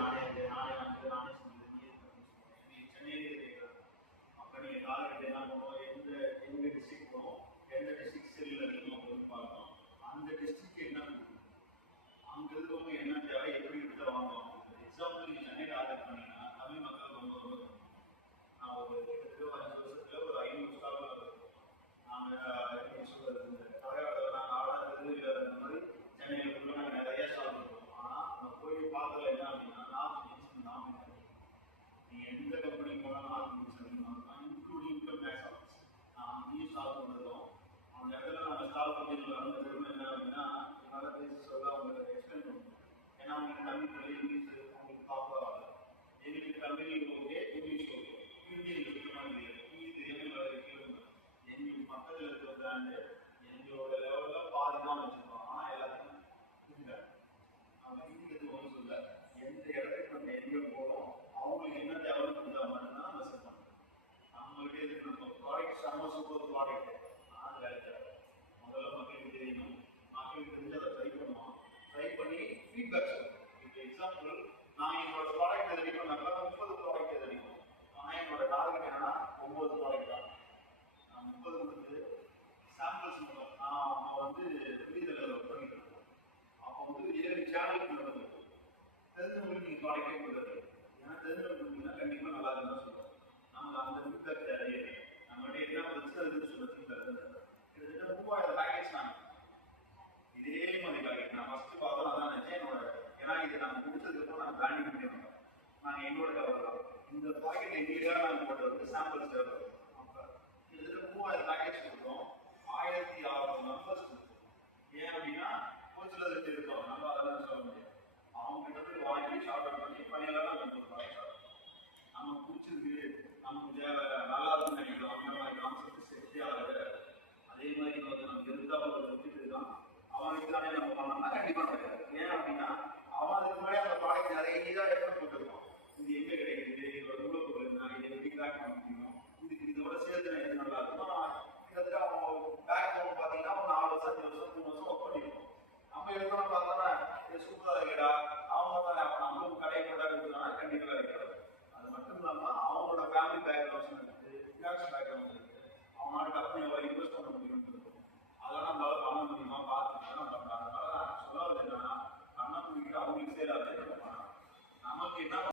நானே சென்னையிலே கேட்குறேன். அப்போ நீங்கள் டார்கெட் என்ன பண்ணுவோம், எந்த டிஸ்ட்ரிக்ட் போகணும், எந்த டிஸ்ட்ரிக்ட் செல்லில் அதிகமாக போய் பார்க்கணும், அந்த டிஸ்ட்ரிக்ட் என்ன கொடுக்கும், அங்கே இருக்கவங்க என்ன தேவை, எப்படி எடுத்து வாங்குவாங்க. எக்ஸாம்பிள் நீங்கள் சென்னை டார்கெட் பண்ணீங்கன்னா தமிழ் மக்கள் ரொம்ப ரொம்ப நான் ஒரு கிட்டத்தட்ட 5 வருஷத்தில் ஒரு 500 ஸ்டால் நாங்கள் எப்படி சொல்கிறது, இந்த தலையாளர் நாங்கள் ஆடாது இல்லை அந்த மாதிரி சென்னையில் நாங்கள் நிறைய ஸ்டால் இருக்கோம். ஆனால் அங்கே போய் பார்த்ததில் என்ன அப்படின்னா நார்த் நீங்கள் எந்த கம்பெனி போனாலும் north including income tax office நான் அங்கேயும் ஸ்டால் பண்ணிருக்கோம். அந்த இடத்துல நாங்கள் ஸ்டால் பண்ணிட்டு வந்து திரும்ப என்ன அப்படின்னா நல்ல பிளேசஸ் எல்லாம் அவங்களுக்கு எக்ஸ்பிளைன் பண்ணுவோம். ஏன்னா அவங்களுக்கு தமிழ் மொழி இங்கிலீஷ் அவங்களுக்கு பார்க்க எங்களுக்கு Tamil okay, English okay, Hindi எங்களுக்கு மாதிரி ஹிந்தி தெரியாமல் கேளுங்க. எங்களுக்கு பக்கத்தில் இருக்கிற பிராண்டு எங்களோட லெவலில் பாதி தான் வச்சுருக்கோம். ஆனால் எல்லாத்தையும் புரிஞ்சுக்காங்க. நம்ம ஹிந்தி எதுவும் ஒன்றும் சொல்ல, எந்த இடத்துக்கு நம்ம எங்கே போகிறோம் அவங்களுக்கு என்ன தேவைன்னு கொடுத்தா மட்டும்தான் நம்ம செட் பண்ணுறோம். நம்மளுக்கு இது பண்ணுறோம் ப்ராடக்ட் செம்ம சூப்பர் ப்ராடக்ட் ஆனால் வேலை தேவை. முதல்ல மக்களுக்கு தெரியணும், மக்களுக்கு தெரிஞ்சு அதை ட்ரை பண்ணுவோம், ட்ரை பண்ணி ஃபீட்பேக் சொல்லுவோம். இப்போ எக்ஸாம்பிள் நான் என்னோட ப்ராடக்ட் எதிரிக்கணும்னாக்கா 30 ப்ராடக்ட் எதிரிக்கும். ஆனால் என்னோட டார்கெட் என்னன்னா 9 ப்ராடக்ட் தான். நான் 30 கொடுத்து சாம்பிள்ஸ் மட்டும் நான் வந்து புரிதல் பண்ணிட்டு இருக்கோம். அப்போ வந்து 7 சேனலுக்கு நடந்தது தெரிஞ்சவங்களுக்கு நீங்கள் ப்ராடக்டே கொடுக்குறது. ஏன்னா தெரிஞ்சவங்க கொடுத்தீங்கன்னா கண்டிப்பாக நல்லா இருக்குன்னு சொல்லுவோம். நம்ம அந்த ஃபீட்பேக் தேவையே நம்மகிட்ட என்ன பிரச்சனை இருக்குன்னு சொல்ல ஃபீட்பேக் கிட்டத்தட்ட 3000 பேக்கேஜ் நாங்கள் இதே மாதிரி பேக்கேஜ் நான் ஃபஸ்ட்டு பார்த்தோம் அதான் நினச்சேன். என்னோட ஏன்னா இது நாங்கள் முடிச்சதுக்கப்புறம் நாங்கள் பிராண்டிங் பண்ணியிருந்தோம். நாங்கள் எங்களோட கவர் இந்த பாக்கெட் எங்கேயாக நாங்கள் போட்டது சாம்பிள்ஸ் கவர். அப்போ கிட்டத்தட்ட 3000 பேக்கேஜ் கொடுத்தோம், 1600 மெம்பர்ஸ் கொடுத்தோம். ஏன் அப்படின்னா கொஞ்சம் ரெண்டு இருக்கோம், நம்ம அதெல்லாம் சொல்ல முடியாது. அவங்க கிட்ட போய் வாங்கி ஷார்ட் அவுட் பண்ணி பணியெல்லாம் நம்ம ப்ராடக்ட் நமக்கு பிடிச்சிருக்கு, நமக்கு நல்லா இருக்குன்னு நினைக்கிறோம். அந்த மாதிரி கான்செப்ட் செட்டே ஆகுது. அதே மாதிரி நமக்கு இருந்தால் ஒரு விட்டுட்டு தான் அவனுக்கு தானே நம்ம பண்ணோம்னா கண்டிப்பாக கிடையாது. ஏன் அப்படின்னா அவன் அதுக்கு முன்னாடி அந்த ப்ராடக்ட் நிறைய தான் எஃபர்ட் போட்டுருக்கோம். இது எங்கே கிடைக்குது, இதோட மூலப்பொருள் என்ன, இதை எப்படி கிராக் பண்ண முடியும், இதுக்கு இதோட சேர்த்து எது நல்லா இருக்கும். கிட்டத்தட்ட அவங்க பேக் போன் பார்த்தீங்கன்னா ஒரு 4 வருஷம் 5 வருஷம் 3 வருஷம் ஒர்க் பண்ணிருக்கோம். நம்ம எடுக்கணும் பார்த்தோன்னா இது சூப்பராக இருக்கடா அவங்க தான் அப்போ நம்மளும் கடையை கொண்டாடி கொடுத்தோம்னா கண்டிப்பாக இருக்கிறது. அது மட்டும் இல்லாமல் அவங்களோட ஃபேமிலி பேக்ரவுண்ட்ஸ் இருக்குது, ஃபினான்ஷியல் பேக்ரவுண்ட் இருக்குது, அவங்களால கம்பெனி எவ்வளோ இன்வெஸ்ட் பண்ண முடியும்னு இருக்கும். அதெல்லாம் நம்மளால பண்ண முடியுமா பார்த்து